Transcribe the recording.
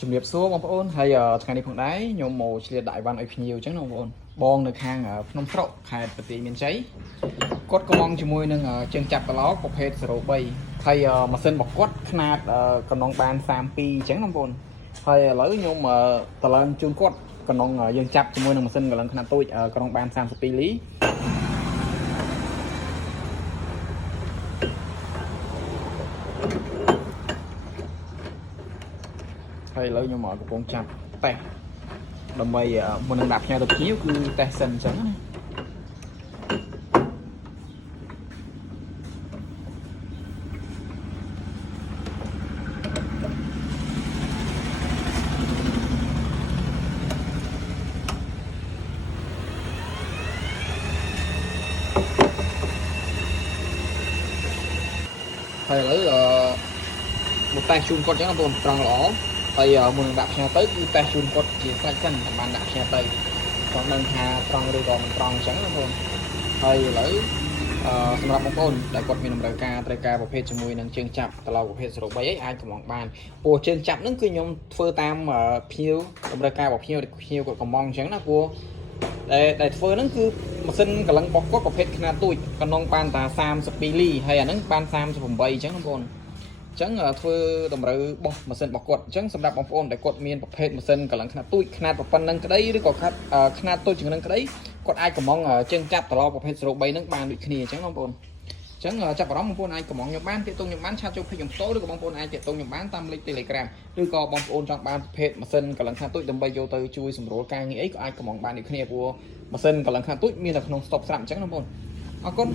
ជំរាបសួរបងប្អូនហើយថ្ងៃនេះផងដែរខ្ញុំមកឆ្លៀតដាក់អីវ៉ាន់ឲ្យភ្ញៀវអញ្ចឹងបងប្អូនបងនៅខាងភ្នំស្រុកខេត្តបន្ទាយមានជ័យគាត់កំងជាមួយនឹងជើងចាប់ក្លោកប្រភេទ03ហើយម៉ាស៊ីនរបស់គាត់ខ្នាតកំណងបាន32អញ្ចឹងបងប្អូនហើយឥឡូវខ្ញុំតឡើងជូនគាត់កំណងយើងចាប់ជាមួយនឹងម៉ាស៊ីនកន្លងខ្នាតតូចកំណងបាន32លីហើយឥឡូវខ្ញុំកំពុងចាប់តេស្តដើម្បីមុននឹងដាក់ផ្ញើទៅភ្ញៀវគឺតេស្តសិនអញ្ចឹងណាហើយឥឡូវមកតេស្តជូនគាត់អញ្ចឹងបងប្អូនត្រង់ល្អហើយមុននឹងដាក់ផ្ញើទៅគឺតេស្តជូនគាត់ជាស្រេចសិនតែបានដាក់ផ្ញើទៅគាត់ដឹងថាត្រង់ឬក៏មិនត្រង់អញ្ចឹងបងប្អូនហើយឥឡូវសម្រាប់បងប្អូនដែលគាត់មានតម្រូវការត្រូវការប្រភេទជាមួយនឹងជើងចាប់ត្រឡោកប្រភេទ03អីអាចកំងបានព្រោះជើងចាប់ហ្នឹងគឺខ្ញុំធ្វើតាមភ្ញៀវតម្រូវការរបស់ភ្ញៀវគាត់កំងអញ្ចឹងណាព្រោះដែលធ្វើហ្នឹងគឺម៉ាស៊ីនកលឹងរបស់គាត់ប្រភេទខ្នាតទូចកំណងបានតា32លីហើយអាហ្នឹងបាន38អញ្ចឹងបងប្អូនអញ្ចឹងធ្វើតម្រូវបោះម៉ាស៊ីនរបស់គាត់អញ្ចឹងសម្រាប់បងប្អូនដែលគាត់មានប្រភេទម៉ាស៊ីនកលឹងខ្នាតទូចខ្នាតប៉ុណ្ណឹងក្តីឬក៏ខ្នាតតូចជាងនឹងក្តីគាត់អាចកំងជើងចាប់ត្រឡោកប្រភេទ03ហ្នឹងបានដូចគ្នាអញ្ចឹងបងប្អូនអញ្ចឹងចាប់អារម្មណ៍បងប្អូនអាចកំងខ្ញុំបានទាក់ទងខ្ញុំបានឆាតចូលពេកខ្ញុំផ្ទាល់ឬក៏បងប្អូនអាចទាក់ទងខ្ញុំបានតាមលេខ Telegram ឬក៏បងប្អូនចង់បានប្រភេទម៉ាស៊ីនកលឹងខ្នាតទូចដើម្បីយកទៅជួយសម្រួលការងារអីក៏អាចកំងបានដូចគ្នាព្រោះម៉ាស៊ីនកលឹងខ្នាតទូចមាននៅក្នុង stock ស្រាប់អញ្ចឹងបងប្អូនអរគុណ